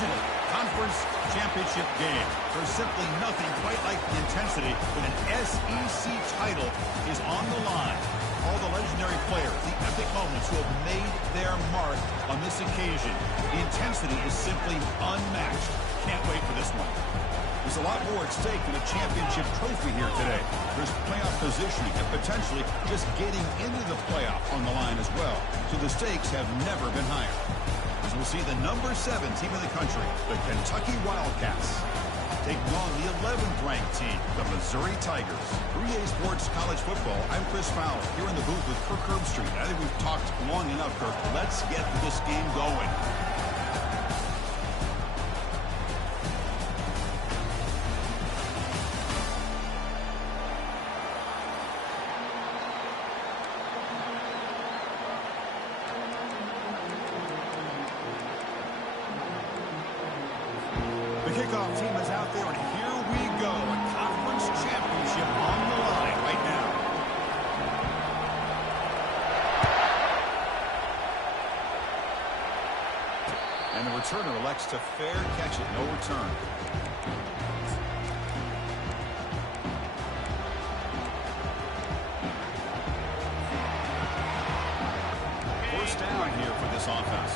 original conference championship game. There's simply nothing quite like the intensity when an SEC title is on the line. All the legendary players, the epic moments who have made their mark on this occasion. The intensity is simply unmatched. Can't wait for this one. There's a lot more at stake than a championship trophy here today. There's playoff positioning and potentially just getting into the playoff on the line as well. So the stakes have never been higher. As we'll see the number 7 team in the country, the Kentucky Wildcats, taking on the 11th ranked team, the Missouri Tigers. 3A Sports College Football, I'm Chris Fowler, here in the booth with Kirk Herbstreit. I think we've talked long enough, Kirk. Let's get this game going. The kickoff team is out there, and here we go. A conference championship on the line right now. And the returner elects to fair catch it. No return. First down here for this offense.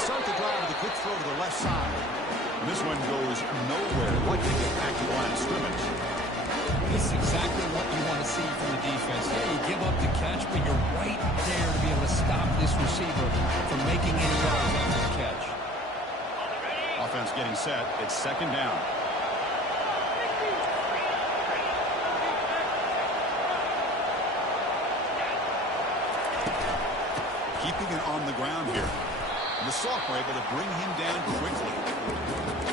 Start the drive with a quick throw to the left side. And this one goes nowhere. What can get back to the line of scrimmage? This is exactly what you want to see from the defense. Yeah, you give up the catch, but you're right there to be able to stop this receiver from making any yards after the catch. Offense getting set. It's second down. Keeping it on the ground here. The sophomore able to bring him down quickly.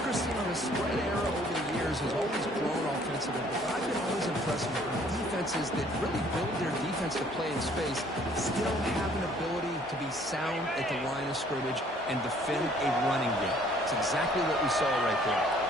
Christine, the spread era over the years has always grown offensively, but I've been always impressed with defenses that really build their defense to play in space, still have an ability to be sound at the line of scrimmage and defend a running game. It's exactly what we saw right there.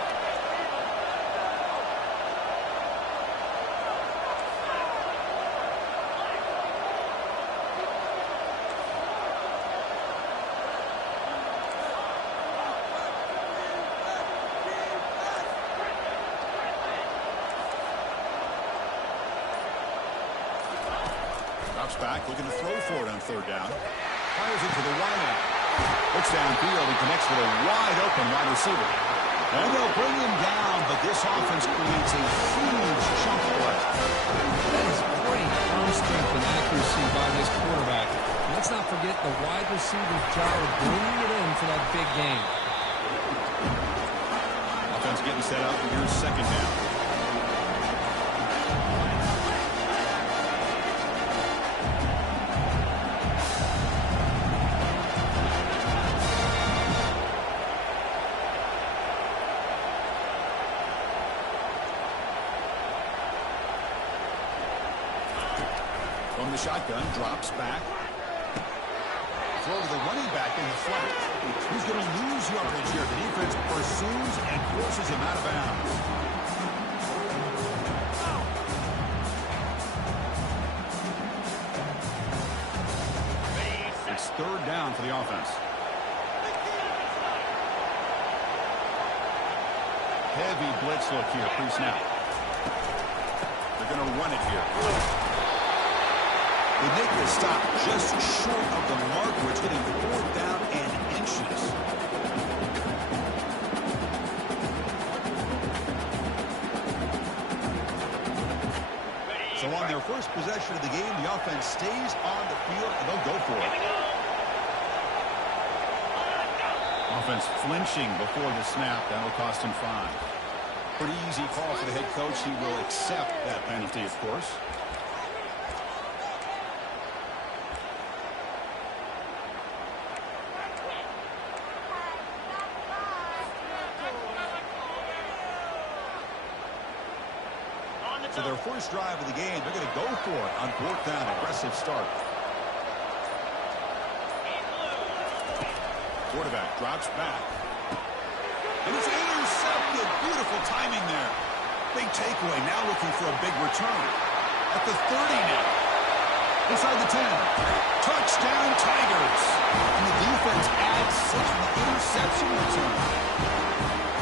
Back, looking to throw for it on third down. Fires it to the wide out. Looks downfield and connects with a wide open wide receiver. And they'll bring him down, but this offense creates a huge chunk play. That is great arm strength and accuracy by this quarterback. Let's not forget the wide receiver's job of bringing it in for that big game. Offense getting set up for your second down. From the shotgun, drops back. Throw to the running back in the flat. He's going to lose yardage here. The defense pursues and forces him out of bounds. It's third down for the offense. Heavy blitz look here, pre-snap. They're going to run it here. They make the stop just short of the mark, where it's getting 4th down and inches. So on their first possession of the game, the offense stays on the field, and they'll go for it. Offense flinching before the snap. That'll cost him 5. Pretty easy call for the head coach. He will accept that penalty, of course. So their first drive of the game, they're going to go for it on 4th down. Aggressive start. Quarterback drops back. And it's intercepted. Beautiful timing there. Big takeaway. Now looking for a big return. At the 30 now. Inside the 10. Touchdown, Tigers. And the defense adds 6 for the interception return.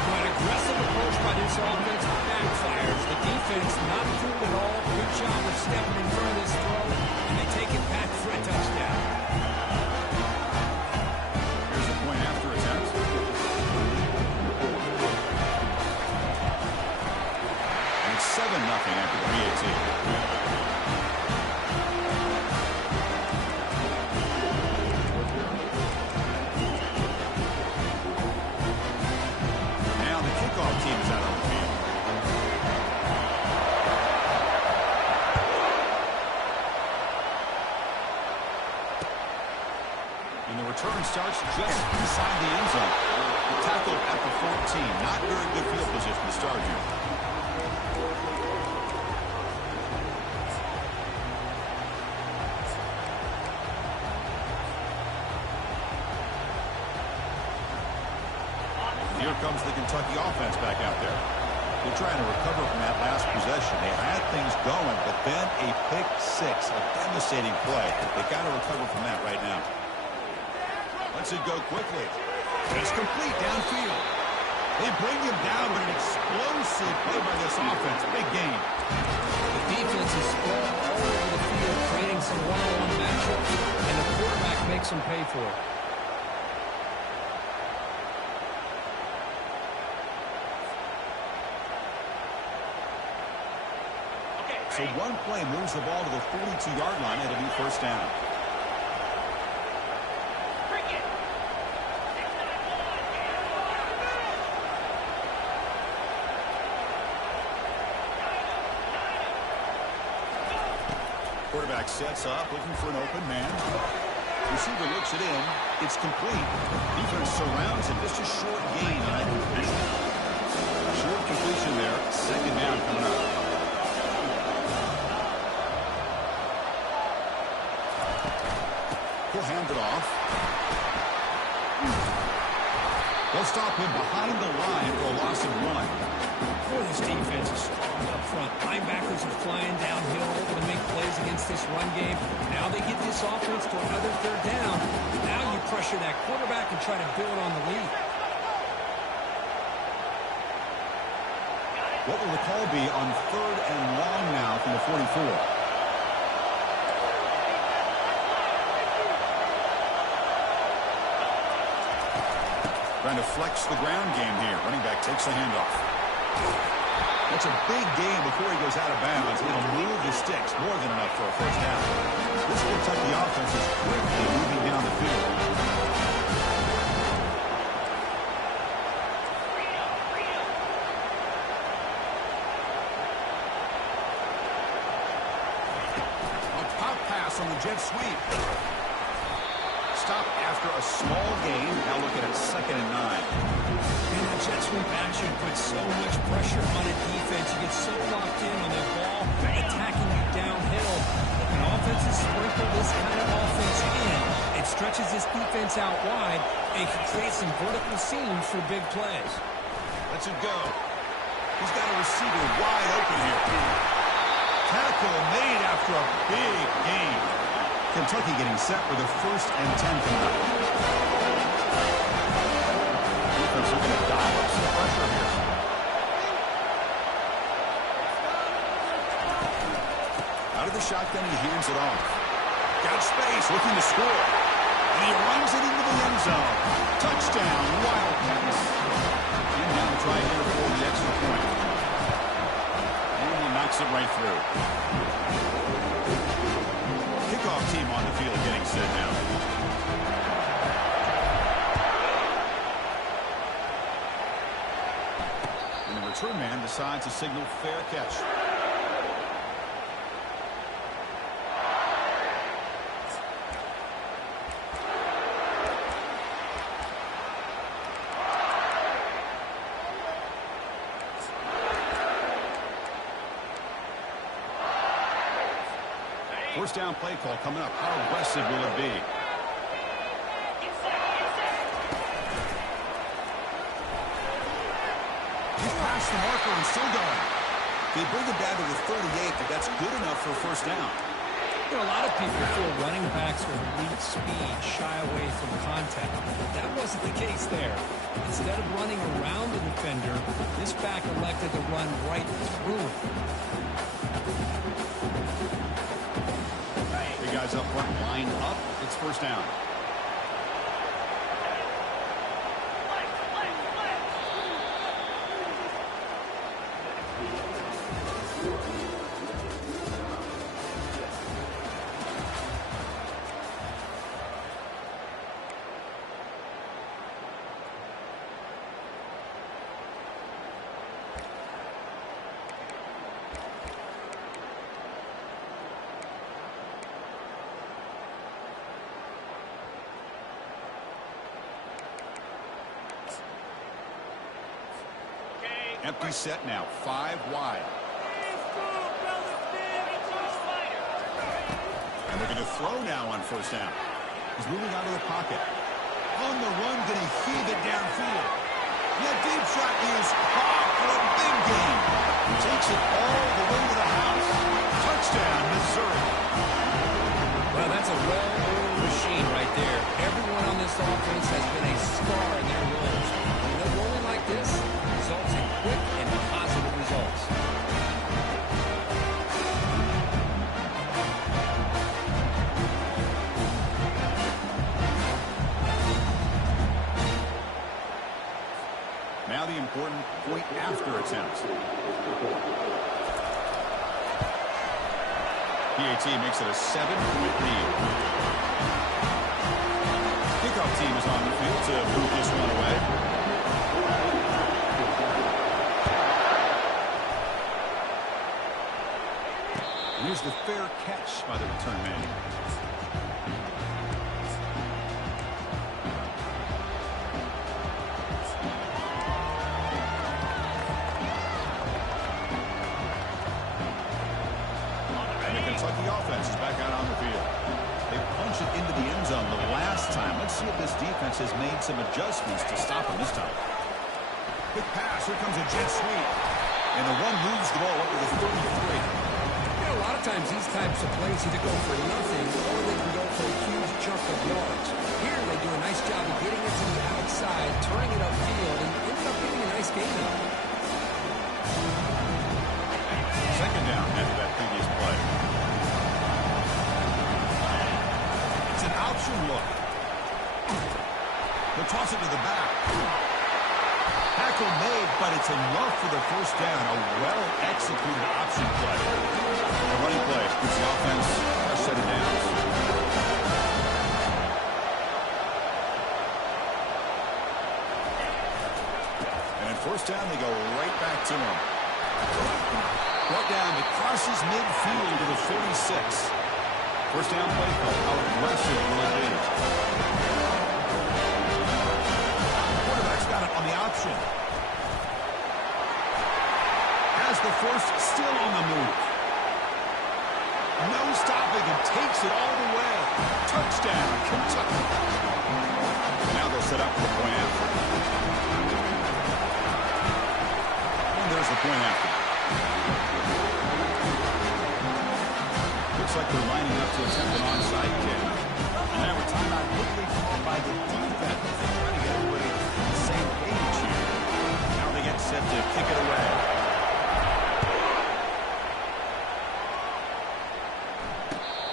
An aggressive approach by this offense backfires. The defense not fooled at all. Good job of stepping in front of this throw, and they take it back for a touchdown. Here's the point after attempt. And it's 7-0 after the PAT. Team is out on the field. And the return starts just inside the end zone. The tackle at the 14. Not very good field position to start here. Here comes the Kentucky offense back out there. They're trying to recover from that last possession. They had things going, but then a pick six, a devastating play. They got to recover from that right now. Lets it go quickly. It's complete downfield. They bring him down, but an explosive play by this offense. Big game. The defense is spread all over the field, creating some one-on-one matchups, and the quarterback makes them pay for it. So one play moves the ball to the 42-yard line. It'll be first down. Quarterback sets up, looking for an open man. Receiver looks it in. It's complete. Defense surrounds him. Just a short gain on that completion. Short completion there. Second down coming up. He'll hand it off. They'll stop him behind the line for a loss of 1. Boy, this defense is strong up front. Linebackers are flying downhill to make plays against this run game. Now they get this offense to another third down. Now you pressure that quarterback and try to build on the lead. What will the call be on 3rd and long now from the 44? Trying to flex the ground game here. Running back takes the handoff. That's a big gain before he goes out of bounds. It'll move the sticks. More than enough for a first down. This Kentucky offense is quickly moving down the field. A pop pass on the jet sweep. Stop after a small gain. Now looking at 2nd and 9. And that jet sweep action puts so much pressure on a defense. You get so locked in on that ball, attacking you downhill. If an offense is sprinkle this kind of offense in, it stretches this defense out wide and can create some vertical seams for big plays. Lets it go. He's got a receiver wide open here. Tackle made after a big gain. Kentucky getting set for the 1st and 10 tonight. Defense looking to dial up some pressure here. Out of the shotgun, he hands it off. Got space, looking to score. And he runs it into the end zone. Touchdown, Wildcats. And now to try here for the extra point. And he knocks it right through. Kickoff team on the field getting set now. And the return man decides to signal fair catch. First down play call coming up. How aggressive will it be? He's past the marker and still going. They bring it down to the 38, but that's good enough for a first down. You know, a lot of people feel running backs with elite speed shy away from contact. That wasn't the case there. Instead of running around the defender, this back elected to run right through him. The guys up front line up. It's first down. Empty set now, 5 wide. And looking to throw now on first down. He's moving out of the pocket. On the run, going to heave it downfield. That deep shot is caught for a big gain. He takes it all the way to the house. Touchdown, Missouri. Well, that's a well-oiled machine right there. Everyone on this offense has been a star in their roles. When they're rolling like this, results in quick and positive results. Now the important point after attempt. PAT makes it a 7-point lead. Kickoff team is on the field to move this one away. Here's the fair catch by the return man. Kentucky offense is back out on the field. They punch it into the end zone the last time. Let's see if this defense has made some adjustments to stop him this time. Quick pass. Here comes a jet sweep. And the run moves the ball up to the 33. You know, a lot of times these types of plays either go for nothing or they can go for a huge chunk of yards. Here they do a nice job of getting it to the outside, turning it upfield, and ended up getting a nice gain on it. Second down after that previous play. An option look. They'll toss it to the back. Tackle made, but it's enough for the first down. A well-executed option play. A running play puts the offense a set of downs. And in first down, they go right back to him. Brought down, it crosses midfield to the 46. First down play call. How aggressive will it be? Quarterback's got it on the option. Has the first, still on the move. No stopping and takes it all the way. Touchdown, Kentucky. Now they'll set up for the point after. And there's the point after. Looks like they're lining up to attempt an onside kick. And now a timeout quickly called by the defense. They try to get everybody on the same page here. Now they get set to kick it away.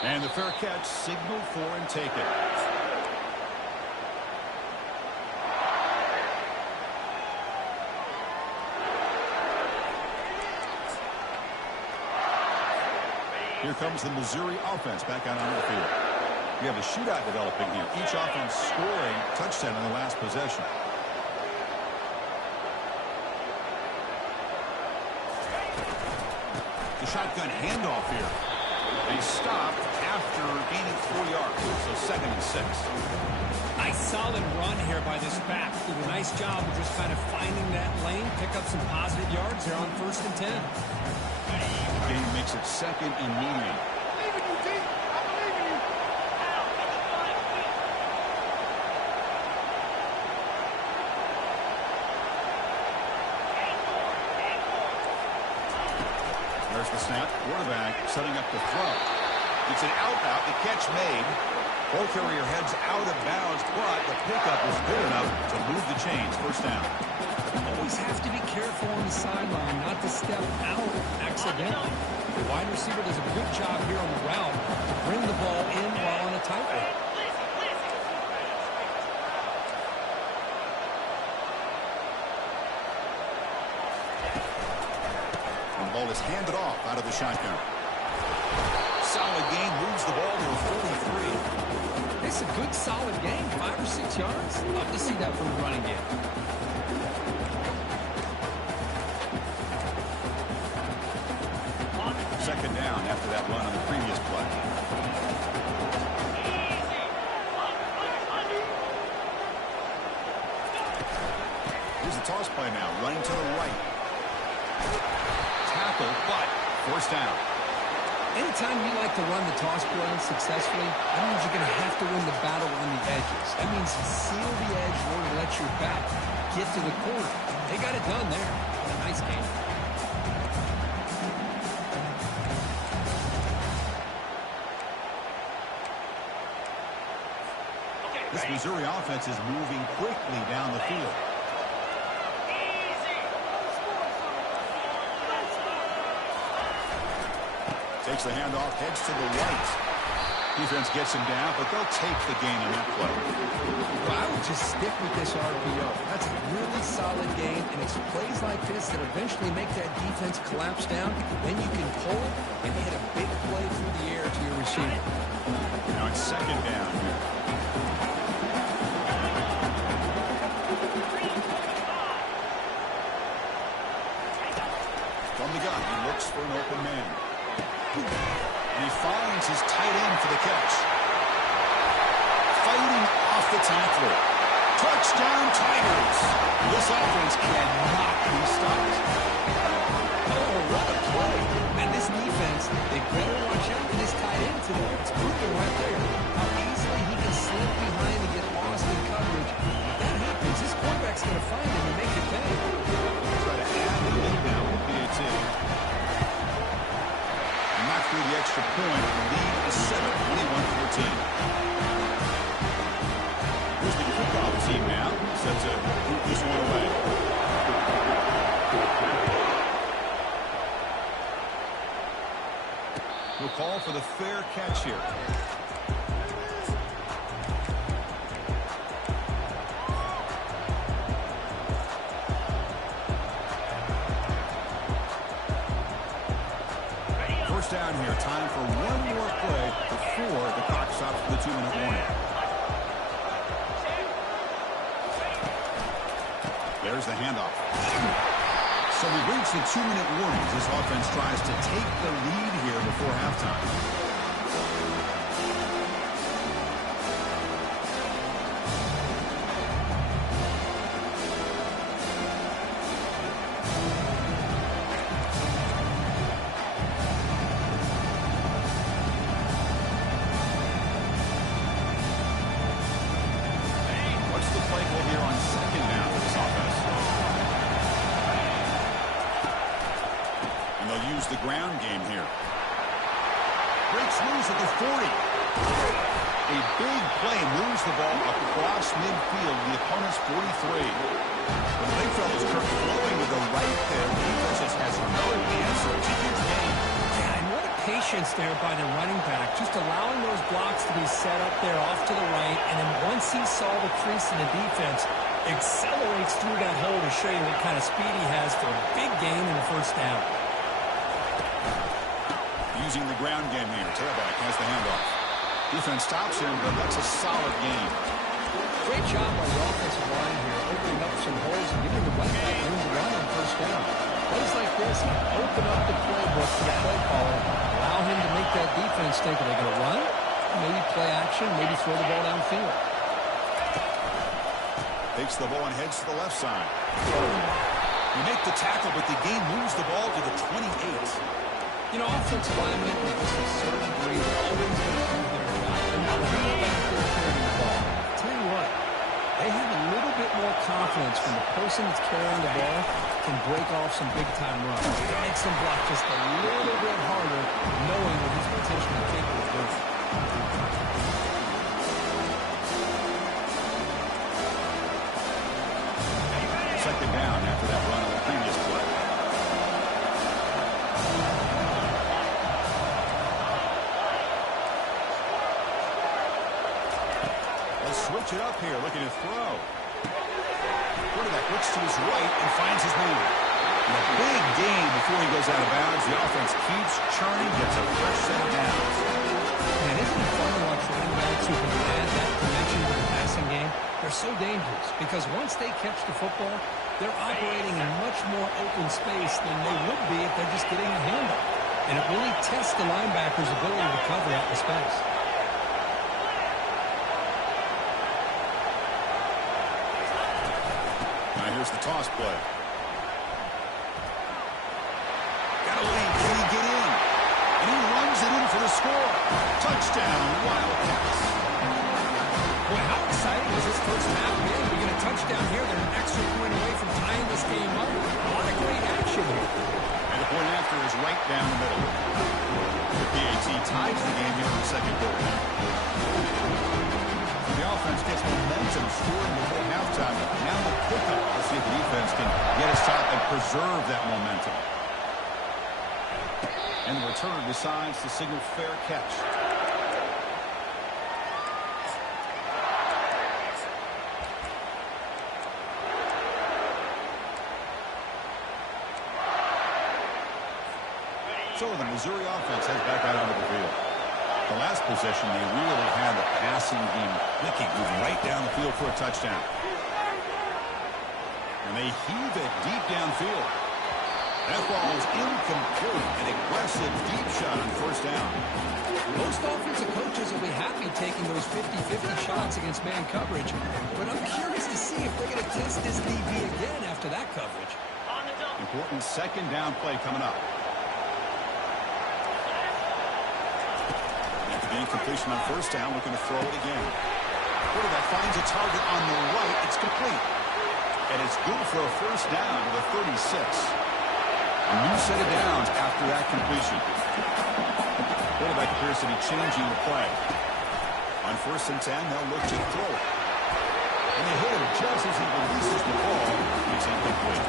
And the fair catch, signal for and take it. Here comes the Missouri offense back out on the field. We have a shootout developing here. Each offense scoring touchdown in the last possession. The shotgun handoff here. They stopped after gaining 4 yards, so 2nd and 6. Nice solid run here by this back. Did a nice job of just kind of finding that lane, pick up some positive yards there on 1st and 10. The game makes it 2nd and medium. There's the snap. Quarterback setting up the throw. It's an out route. The catch made. Ball carrier heads out of bounds, but the pickup was good enough to move the chains. First down. Always have to be careful on the sideline not to step out accidentally. The wide receiver does a good job here on the route to bring the ball in while on a tightrope. The ball is handed off out of the shotgun. Solid gain, moves the ball to a 43. It's a good, solid game. 5 or 6 yards. Love to see that from the running game. Second down after that run on the previous play. Here's the toss play now, running to the right. Tackle, but first down. Anytime you like to run the toss play successfully, that means you're going to have to win the battle on the edges. That means seal the edge in order to let your back get to the corner. They got it done there. What a nice game. This Missouri offense is moving quickly down the field. Takes the handoff, heads to the right. Defense gets him down, but they'll take the gain on that play. Well, I would just stick with this RPO. That's a really solid game, and it's plays like this that eventually make that defense collapse down. Then you can pull it and hit a big play through the air to your receiver. Now it's second down here. From the gun, he looks for an open man. And he finds his tight end for the catch. Fighting off the tackler. Touchdown, Tigers. This offense cannot be stopped. Oh, what a play. And this defense, they better watch out for this tight end today. It's proven right there how easily he can slip behind and get lost in coverage. If that happens, this quarterback's going to find him and make it pay. Try to add the lead now with PAT. Not through the extra point. The lead is set up 21-14. Here's the kickoff team now. Set to boot this one away. We'll call for the fair catch here. First down here. Time for one more play before the clock stops for the 2-minute warning. There's the handoff. So we reach the 2-minute warnings. This offense tries to take the lead here before halftime. What's the play call here on second down for this offense? And they'll use the ground game here. Breaks loose at the 40. A big play moves the ball across midfield, the opponent's 43. The big fella's Kirk flowing to the right there. The defense just has no answer. It's a huge game. Yeah, and what a patience there by the running back, just allowing those blocks to be set up there off to the right, and then once he saw the crease in the defense, accelerates through that hole to show you what kind of speed he has for a big gain in the first down. Using the ground game here. Tailback has the handoff. Defense stops him, but that's a solid game. Great job by the offensive line here, opening up some holes and giving the running back room to run on first down. Plays like this open up the playbook for the play caller, allow him to make that defense think, are they going to run? Maybe play action, maybe throw the ball downfield. Takes the ball and heads to the left side. You make the tackle, but the game moves the ball to the 28. You know, offensive linemen, to a certain degree, they're always going to do their job. They're not going to go back there carrying the ball. I'll tell you what, They have a little bit more confidence when the person that's carrying the ball can break off some big-time runs. It makes them block just a little bit harder, knowing what he's potentially capable of doing. Second down after that run on the previous play. They'll switch it up here, looking to throw. Quarterback looks to his right and finds his man. And a big gain before he goes out of bounds. The offense keeps churning, gets a fresh set of downs. And isn't it fun to watch running backs who can add that dimension to the passing game? They're so dangerous because once they catch the football, they're operating in much more open space than they would be if they're just getting a handle. And it really tests the linebacker's ability to cover out the space. Now here's the toss play. Got a lead. Can he get in? And he runs it in for the score. Touchdown, Wildcats. Boy, how exciting was this first half, man? We get a touchdown here. They're an extra point away from tying this game up. A lot of great action here. And the point after is right down the middle. The PAT ties the game here in the second quarter. The offense gets momentum scoring before halftime. Now the pickup. Let's see if the defense can get a stop and preserve that momentum. And the returner decides to signal fair catch. So the Missouri offense heads back out onto the field. The last possession, they really had the passing game clicking, moving right down the field for a touchdown. And they heave it deep downfield. That ball is incomplete. An aggressive deep shot on first down. Most offensive coaches will be happy taking those 50-50 shots against man coverage, but I'm curious to see if they're going to test this DB again after that coverage. Important second down play coming up. After the incompletion on first down, looking to throw it again. Quarterback finds a target on the right. It's complete. And it's good for a first down to the 36. A new set of downs after that completion. Quarterback appears to be changing the play. On 1st and 10, they'll look to throw it. And they hit him just as he releases the ball. It's incomplete.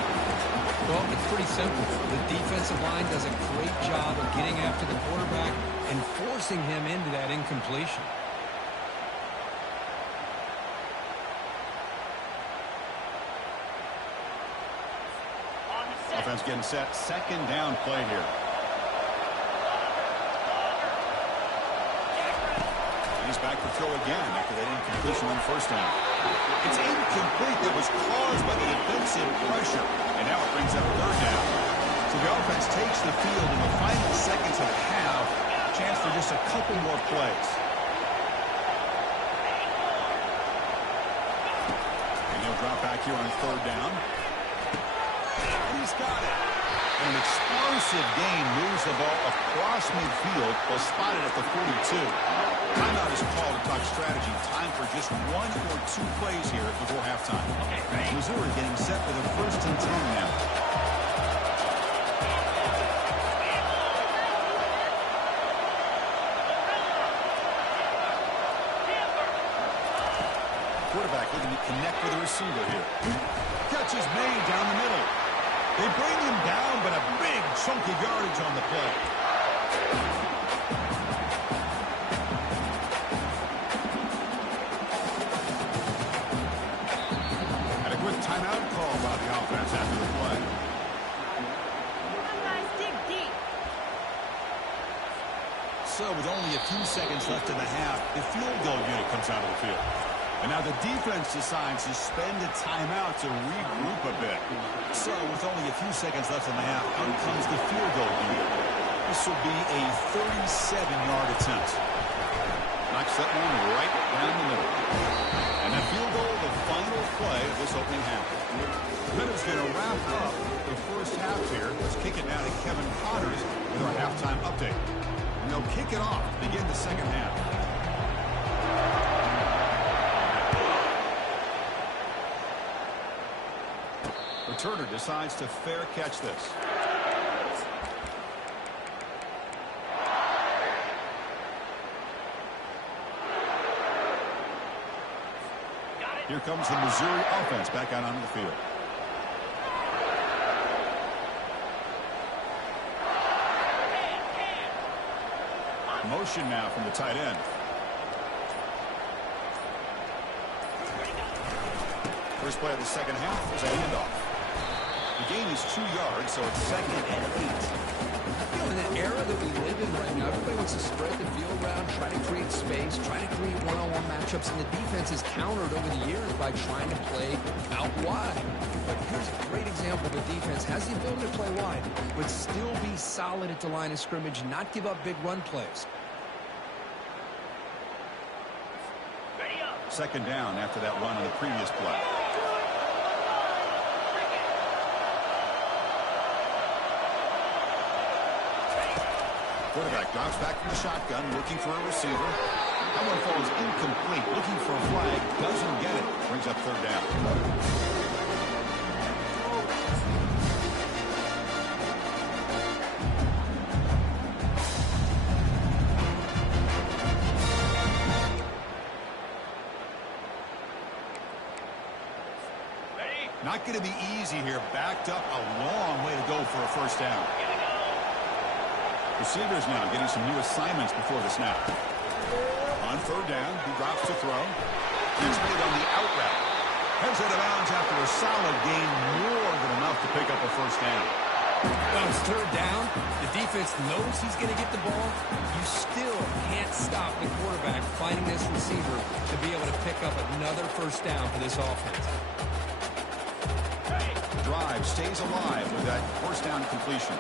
Well, it's pretty simple. The defensive line does a great job of getting after the quarterback and forcing him into that incompletion. Offense getting set. Second down play here. And he's back to throw again after that incompletion on first down. It's incomplete. That was caused by the defensive pressure. And now it brings up third down. So the offense takes the field in the final seconds of the half. Chance for just a couple more plays. And he'll drop back here on third down. And he's got it. And an explosive gain moves the ball across midfield, while spotted at the 42. Timeout is called to talk strategy. Time for just 1 or 2 plays here before halftime. Missouri getting set for the 1st and 10 now. Quarterback looking to connect with the receiver here. Catch is made down the middle. They bring him down, but a big chunk of yardage on the play. And a quick timeout call by the offense after the play. Dig deep. So with only a few seconds left in the half, the field goal unit comes out of the field. And now the defense decides to spend a timeout to regroup a bit. So with only a few seconds left in the half, out comes the field goal unit. This will be a 37-yard attempt. Knocks that one right down the middle. And that field goal, the final play of this opening half. Mizzou's going to wrap up the first half here. Let's kick it now to Kevin Connors with our halftime update. And they'll kick it off to begin the second half. Returner decides to fair catch this. Here comes the Missouri offense back out onto the field. Motion now from the tight end. First play of the second half is a handoff. The gain is 2 yards, so it's 2nd and 8. I feel in the era that we live in right now, everybody wants to spread the field around, try to create space, try to create one-on-one matchups, and the defense is countered over the years by trying to play out wide. But here's a great example. The defense has the ability to play wide, but still be solid at the line of scrimmage, not give up big run plays. Second down after that run on the previous play. Quarterback drops back from the shotgun, looking for a receiver. That one falls incomplete, looking for a flag, doesn't get it. Brings up third down. Not going to be easy here. Backed up a long way to go for a first down. Receivers now getting some new assignments before the snap. On third down, he drops to throw. It's made on the out route. Heads out of bounds after a solid gain, more than enough to pick up a first down. Well, it's third down. The defense knows he's going to get the ball. You still can't stop the quarterback finding this receiver to be able to pick up another first down for this offense. The drive stays alive with that first down completion.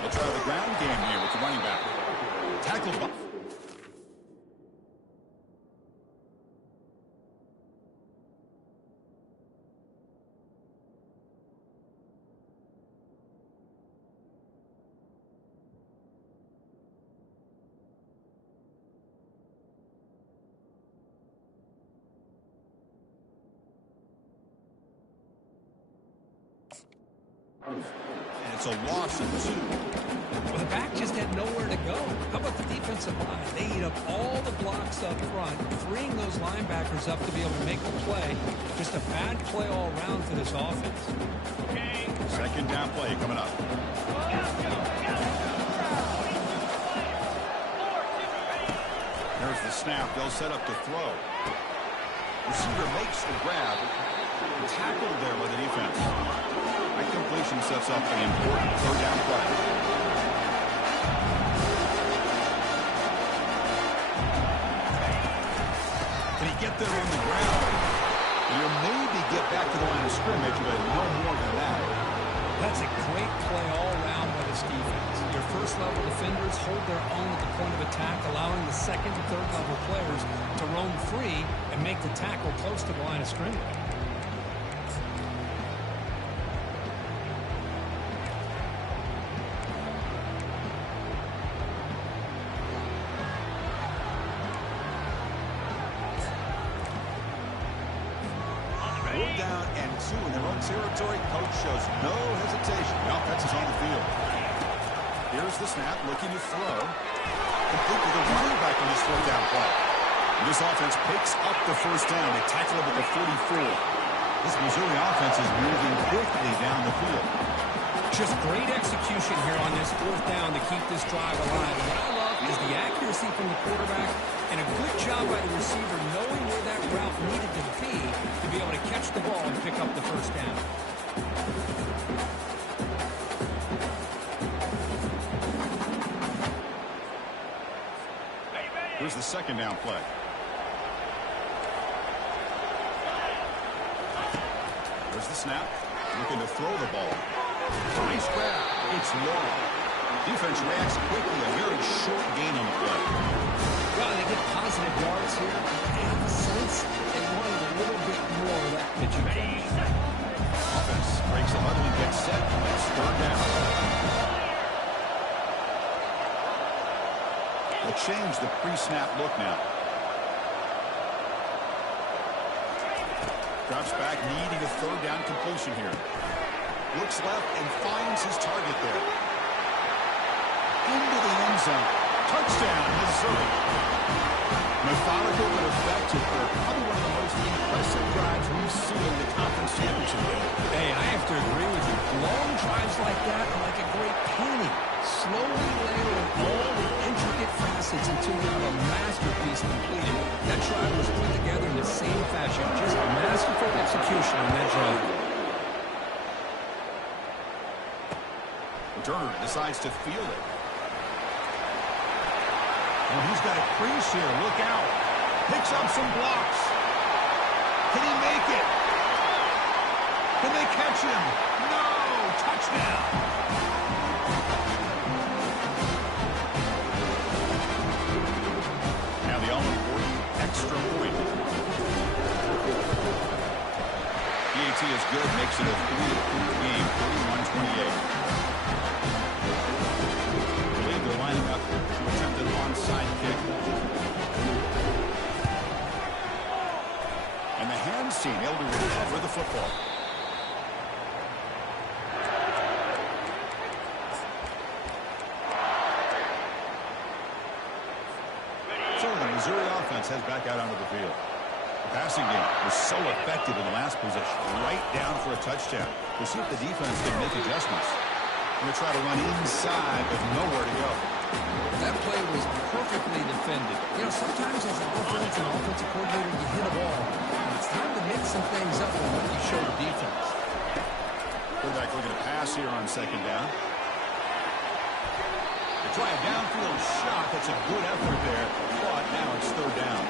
They'll try the ground game here with the running back. Tackled by... And it's a loss of 2. Well, the back just had nowhere to go. How about the defensive line? They eat up all the blocks up front, freeing those linebackers up to be able to make the play. Just a bad play all around for this offense. Second down play coming up. There's the snap. They'll set up to throw. Receiver makes the grab. Tackled there by the defense. That completion sets up an important third down play. Can he get there on the ground? He'll maybe get back to the line of scrimmage, but no more than that. That's a great play all around by this defense. Your first level defenders hold their own at the point of attack, allowing the second and third level players to roam free and make the tackle close to the line of scrimmage. Down and 2 in their own territory. Coach shows no hesitation. The offense is on the field. Here's the snap, looking to throw. Complete with a running back on this third down play. And this offense picks up the first down. They tackle him at the 44. This Missouri offense is moving quickly down the field. Just great execution here on this fourth down to keep this drive alive. And what I love is the accuracy from the quarterback and a good job by the receiver knowing where that route needed to be able to catch the ball and pick up the first down. Here's the second down play. There's the snap. Looking to throw the ball. Nice grab. It's long. Defense reacts quickly. A very short gain on the play. Well, they get positive yards here. They have a sense they wanted a little bit more of that pitching. Offense breaks the huddle and gets set. It's third down. They'll change the pre-snap look now. Drops back, needing a third down completion here. Looks left and finds his target there. Into the end zone. Touchdown, Missouri. Methodical but effective for probably one of the most impressive drives we've seen in the conference championship game. Hey, I have to agree with you. Long drives like that are like a great painting. Slowly layering all the intricate facets until you have a masterpiece completed. That drive was put together in the same fashion. Just masterful execution on that drive. Turner decides to field it. Well, he's got a crease here. Look out. Picks up some blocks. Can he make it? Can they catch him? No! Touchdown! Now the all-important extra point. PAT is good. Makes it a 3-point game. 31-28. Lining up to attempt an onside kick. And the hands team able to recover the football. So the Missouri offense heads back out onto the field. The passing game was so effective in the last possession. Right down for a touchdown. We'll see if the defense can make adjustments. Going to try to run inside, but nowhere to go. That play was perfectly defended. You know, sometimes as an offense and offensive coordinator, you hit a ball. It's time to mix some things up on what you show the defense. Quarterback looking to pass here on second down. They try a downfield shot. That's a good effort there, but now it's third down.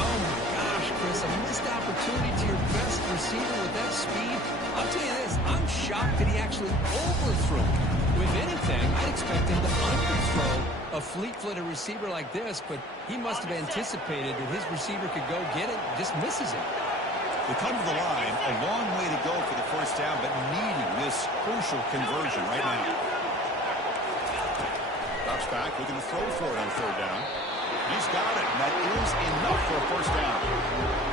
Oh, my gosh, Chris, a missed opportunity to your best receiver with that speed. I'll tell you this, I'm shocked that he actually overthrew. If anything, I'd expect him to underthrow a fleet-footed receiver like this, but he must have anticipated that his receiver could go get it, just misses it. They come to the line, a long way to go for the first down, but needing this crucial conversion right now. Drops back, looking to throw for it on third down. He's got it, and that is enough for a first down.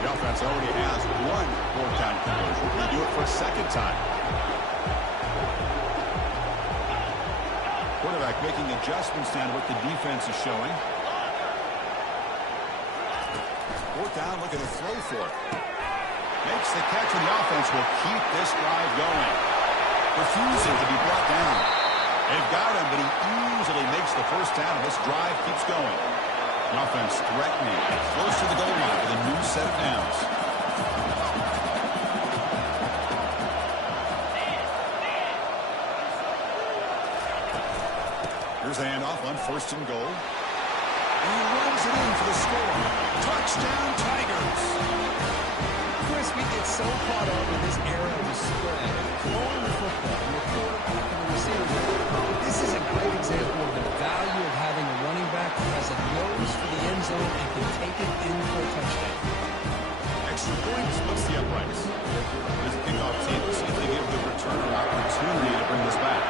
The offense already has one fourth-down conversion. They do it for a second time. Quarterback making adjustments down to what the defense is showing. Fourth down, looking to throw for it. Makes the catch, and the offense will keep this drive going. Refusing to be brought down. They've got him, but he easily makes the first down, and this drive keeps going. The offense threatening, close to the goal line with a new set of downs. Here's the handoff on first and goal. And he runs it in for the score. Touchdown, Tigers! Chris, we get so caught up in this era of the spread, throwing the football, and the quarterback and the receiver. This is a great example of the value of having a running back who has a nose for the end zone and can take it in for a touchdown. Extra point splits the uprights. Here's the kickoff team to see if they give the returner an opportunity to bring this back.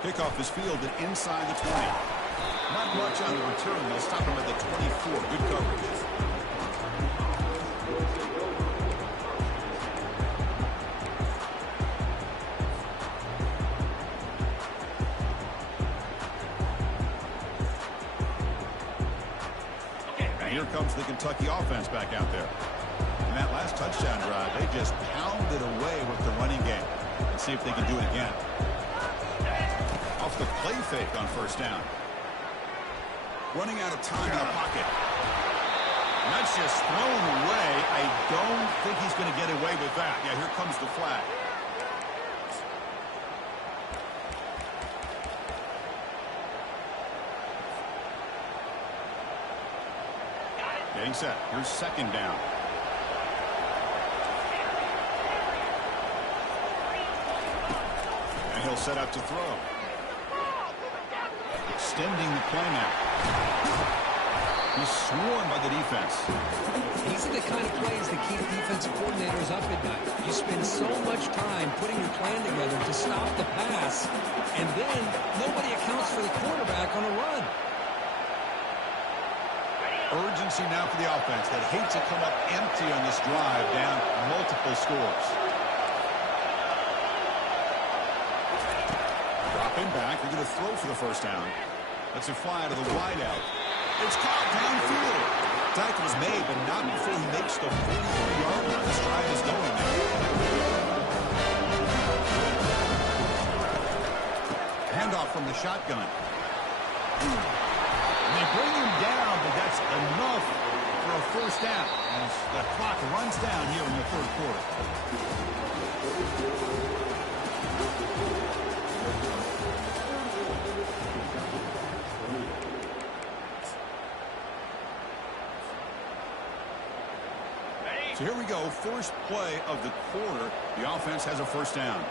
Kickoff is fielded inside the 20. Not much on the return. They'll stop him at the 24. Good coverage. Now here comes the Kentucky offense back out there. In that last touchdown drive, they just pounded away with the running game. Let's see if they can do it again. Off the play fake on first down. Running out of time in the pocket. And that's just thrown away. I don't think he's going to get away with that. Yeah, here comes the flag. Getting set. Here's second down. And he'll set up to throw. Extending the play now. He's swarmed by the defense. These are the kind of plays that keep defensive coordinators up at night. You spend so much time putting your plan together to stop the pass, and then nobody accounts for the quarterback on a run. Urgency now for the offense that hate to come up empty on this drive, down multiple scores. Dropping back, they're going to throw for the first down. Let's it fly out of the wideout. It's caught downfield. Tackle is made, but not before he makes the 43-yard line. This drive is going now. Handoff from the shotgun. And they bring him down, but that's enough for a first down as the clock runs down here in the third quarter. So here we go, first play of the quarter. The offense has a first down.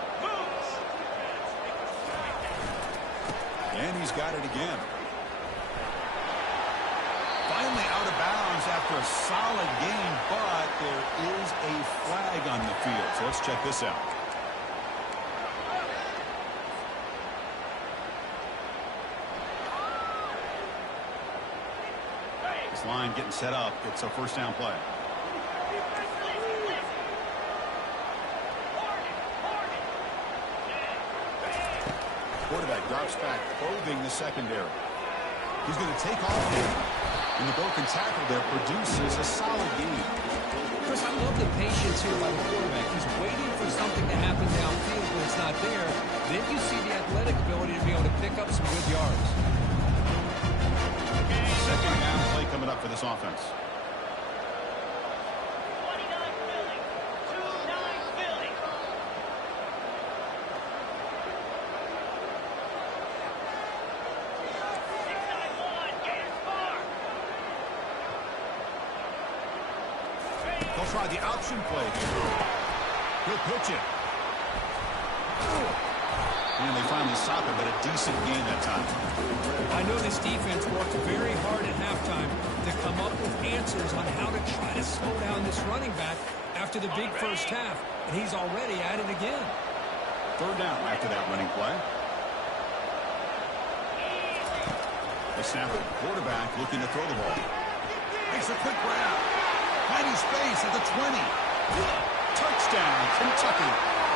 And he's got it again. Finally out of bounds after a solid game, but there is a flag on the field. So let's check this out. This line getting set up. It's a first down play. Quarterback drops back, probing the secondary. He's going to take off here. And the broken tackle there produces a solid gain. Chris, I love the patience here by the quarterback. He's waiting for something to happen downfield when it's not there. Then you see the athletic ability to be able to pick up some good yards. Second down play coming up for this offense. They'll try the option play here. He'll pitch it. And they finally stop it, but a decent gain that time. I know this defense worked very hard at halftime to come up with answers on how to try to slow down this running back after the big first half, and he's already at it again. Third down after that running play. The snapper, quarterback looking to throw the ball. Makes a quick grab. Finding space at the 20. Touchdown, Kentucky.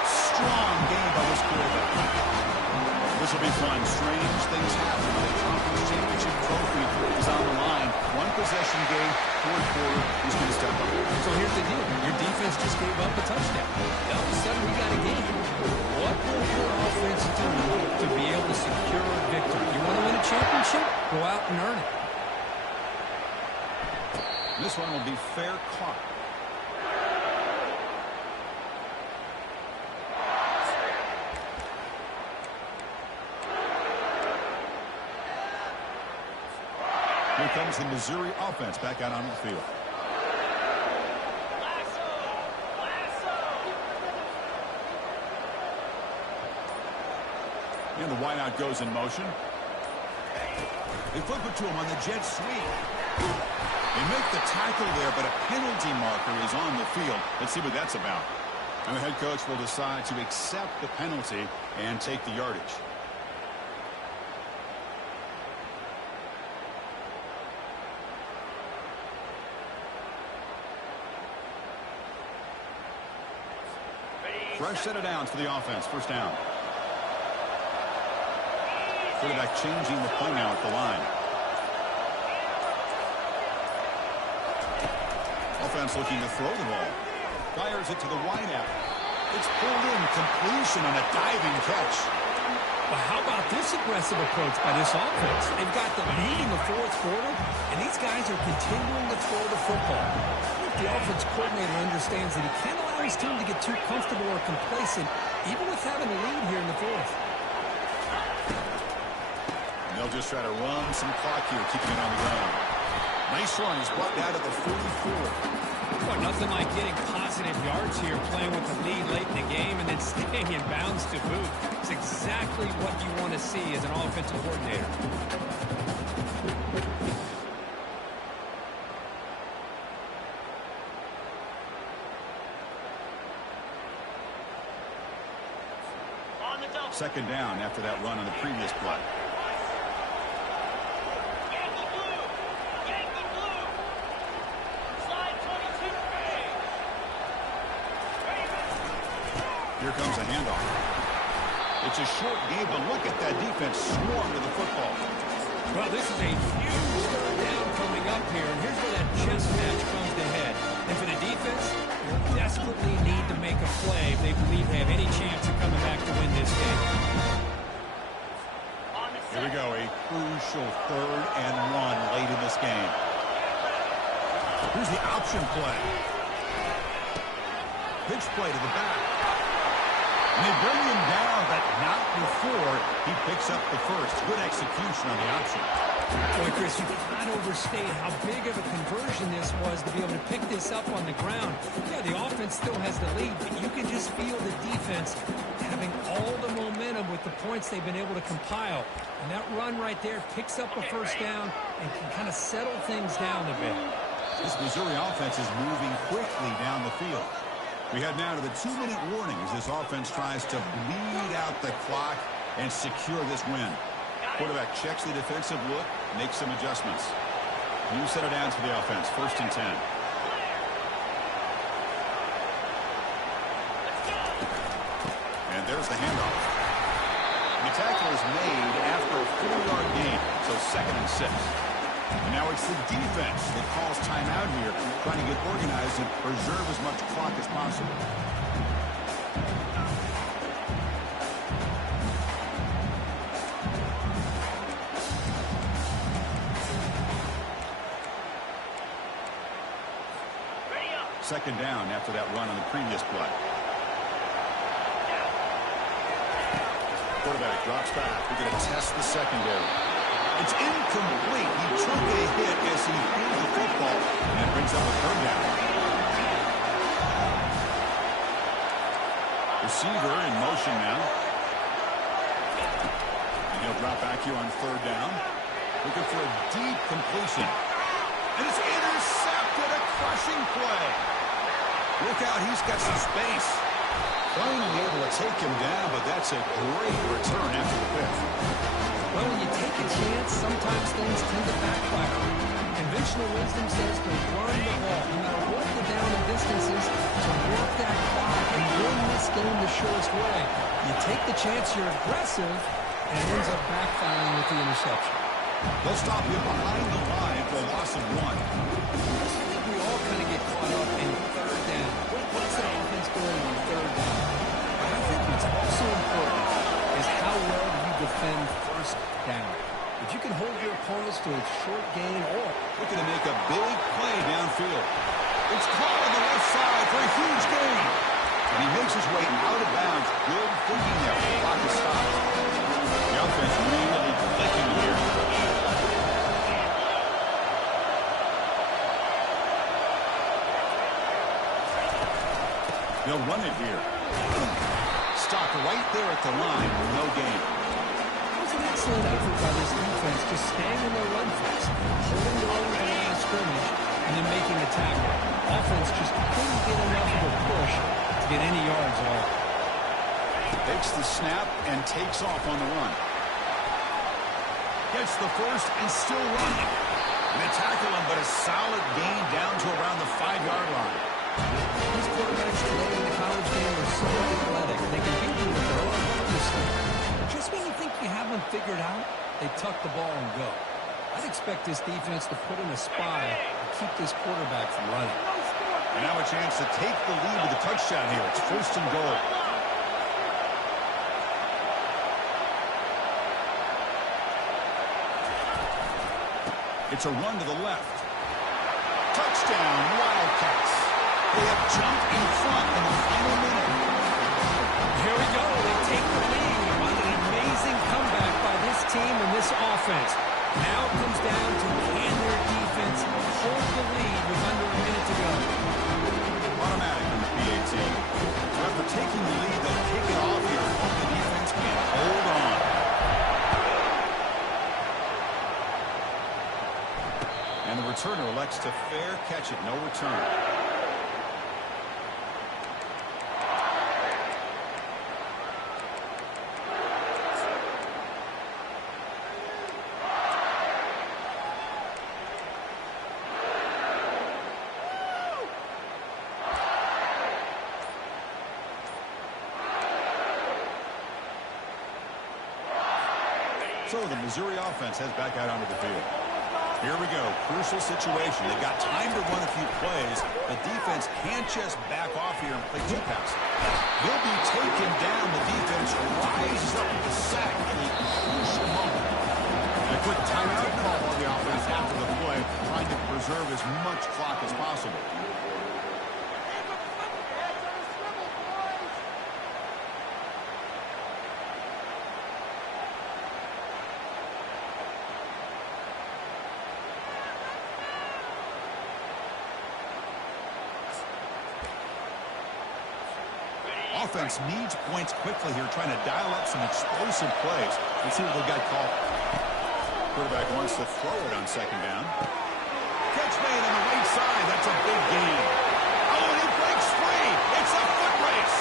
Strong game by this quarterback. This will be fun. Strange things happen when the conference championship trophy is on the line. One possession game, fourth quarter, he's going to step up. So here's the deal. Your defense just gave up a touchdown. All of a sudden, we got a game. What will your offense do to be able to secure a victory? You want to win a championship? Go out and earn it. This one will be fair caught. Here comes the Missouri offense back out on the field. And the wideout goes in motion. They flip it to him on the jet sweep. They make the tackle there, but a penalty marker is on the field. Let's see what that's about. And the head coach will decide to accept the penalty and take the yardage. Fresh set of downs for the offense. First down. Quarterback changing the play now at the line. Offense looking to throw the ball. Fires it to the wideout. It's pulled in. Completion on a diving catch. But how about this aggressive approach by this offense? They've got the lead in the fourth quarter, and these guys are continuing to throw the football. The offense coordinator understands that he can't allow his team to get too comfortable or complacent, even with having a lead here in the fourth. And they'll just try to run some clock here, keeping it on the ground. Nice run. He's brought down to the 44. Well, nothing like getting positive yards here, playing with the lead late in the game and then staying in bounds to boot. It's exactly what you want to see as an offensive coordinator. Second down after that run on the previous play. Here comes a handoff. It's a short game, but look at that defense swarm to the football. Well, this is a huge third down coming up here, and here's where that chess match comes to head. And for the defense, they'll desperately need to make a play if they believe they have any chance of coming back to win this game. Here we go, a crucial 3rd and 1 late in this game. Here's the option play. Pitch play to the back. And they bring him down, but not before he picks up the first. Good execution on the option. Boy, Chris, you cannot overstate how big of a conversion this was to be able to pick this up on the ground. Yeah, the offense still has the lead, but you can just feel the defense having all the momentum with the points they've been able to compile. And that run right there picks up a first down and can kind of settle things down a bit. This Missouri offense is moving quickly down the field. We head now to the 2-minute warning as this offense tries to bleed out the clock and secure this win. Quarterback checks the defensive look, makes some adjustments. New set of downs for the offense, 1st and 10. And there's the handoff. The tackle is made after a 4-yard gain, so 2nd and 6. And now it's the defense that calls timeout here, trying to get organized and preserve as much clock as possible. Second down after that run on the previous play. Quarterback drops back. We're going to test the secondary. It's incomplete. He took a hit as he threw the football, and that brings up a 3rd down. Receiver in motion now. And he'll drop back here on 3rd down. Looking for a deep completion. And it's intercepted. A crushing play. Look out, he's got some space. Finally able to take him down, but that's a great return after the pick. Well, when you take a chance, sometimes things tend to backfire. Conventional wisdom says to run the ball, no matter what the down and distance is, to work that clock and win this game the shortest way. You take the chance, you're aggressive, and it ends up backfiring with the interception. They'll stop you behind the line for a loss of 1. I think we all kind of get caught up in 3rd down. What's the offense doing on 3rd down? But I think what's also important is how well do you defend 1st down. If you can hold your opponents to a short gain or looking to make a big play downfield. It's caught on the left side for a huge gain. And he makes his way out of bounds. Good thinking there. The clock is stopped. The offense really clicking here. They'll run it here. Stopped right there at the line. No gain. It's an excellent effort by this defense, just staying in their run fix, holding the line to the line of scrimmage, and then making a tackle. Offense just couldn't get enough of a push to get any yards at all. Takes the snap and takes off on the run. Gets the first and still running. And they tackle him, but a solid gain down to around the 5-yard line. These quarterbacks today in the college game are so athletic. They can beat you with their own honesty. Just when you think you have them figured out, they tuck the ball and go. I'd expect this defense to put in a spy to keep this quarterback from running. And now a chance to take the lead with a touchdown here. It's 1st and goal. It's a run to the left. Touchdown, Wildcats. They have jumped in front in the final minute. Here we go. They take the lead. What an amazing comeback by this team and this offense. Now it comes down to can their defense hold the lead with under a minute to go. Automatic on the PAT. So after taking the lead, they'll kick it off here and hope the defense can hold on. And the returner elects to fair catch it. No return. So the Missouri offense heads back out onto the field. Here we go. Crucial situation. They've got time to run a few plays. The defense can't just back off here and play two passes. He'll be taken down. The defense rises up with the sack in a crucial moment. And a quick timeout call on the offense after the play, trying to preserve as much clock as possible. Offense needs points quickly here, trying to dial up some explosive plays. Let's see what they got called. Quarterback wants to throw it on second down. Catch made on the right side. That's a big gain. Oh, and he breaks free. It's a foot race.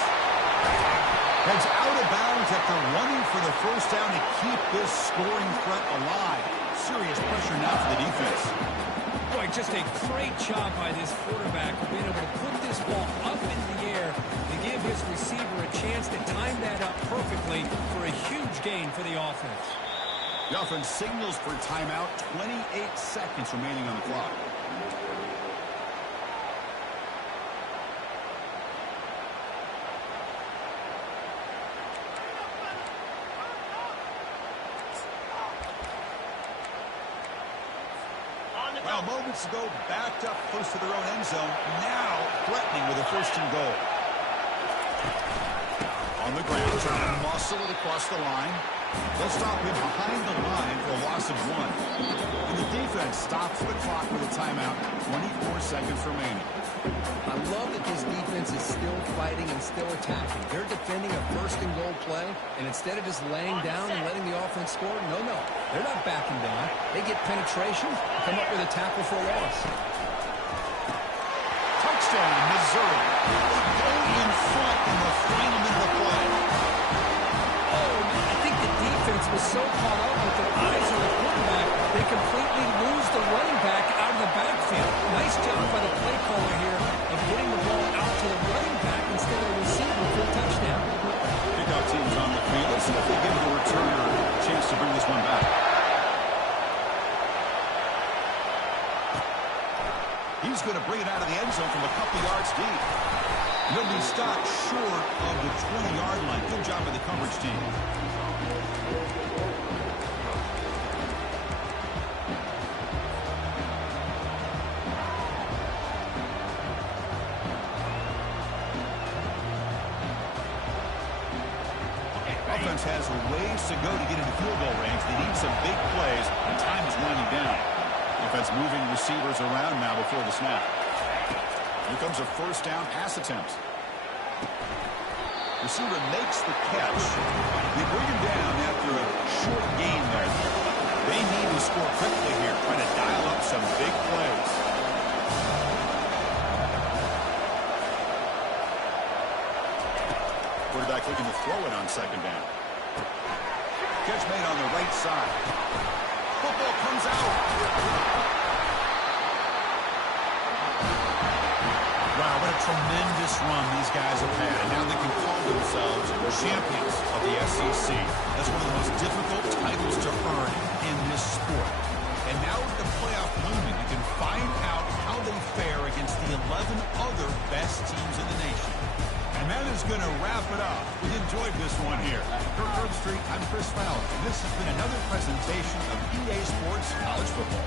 Heads out of bounds after running for the first down to keep this scoring threat alive. Serious pressure now for the defense. Boy, just a great job by this quarterback of being able to put this ball up in the air to give his receiver a chance to time that up perfectly for a huge gain for the offense. The offense signals for timeout. 28 seconds remaining on the clock. Well, moments ago, backed up close to their own end zone. Now threatening with a first and goal. On the ground, trying to muscle it across the line. They'll stop him behind the line for a loss of 1. And the defense stops the clock with a timeout. 24 seconds remaining. I love that this defense is still fighting and still attacking. They're defending a first and goal play, and instead of just laying down and letting the offense score, no, they're not backing down. They get penetration, come up with a tackle for a loss. Touchdown, Missouri. They go in front in the final minute of play. Oh, man, I think the defense was so caught up with their eyes on the quarterback, they completely lose the running back out of the backfield. Nice job by the play caller here of getting the ball out to the running back instead of the receiver for a touchdown. Kickoff team's on the field. Let's see if they give the returner a chance to bring this one back. He's going to bring it out of the end zone from a couple yards deep. He'll be stopped short of the 20-yard line. Good job by the coverage team. Offense has a ways to go to get into field goal range. They need some big plays, and time is winding down. Offense moving receivers around now before the snap. Here comes a first down pass attempt. Receiver makes the catch. They bring him down after a short gain there. They need to score quickly here, trying to dial up some big plays. Quarterback looking to throw it on second down. Catch made on the right side. Football comes out. Wow, what a tremendous run these guys have had. And now they can call themselves champions of the SEC. That's one of the most difficult titles to earn in this sport. And now with the playoff looming, you can find out how they fare against the 11 other best teams in the nation. And that is going to wrap it up. We enjoyed this one here. For Herb Street, I'm Chris Fowler. And this has been another presentation of EA Sports College Football.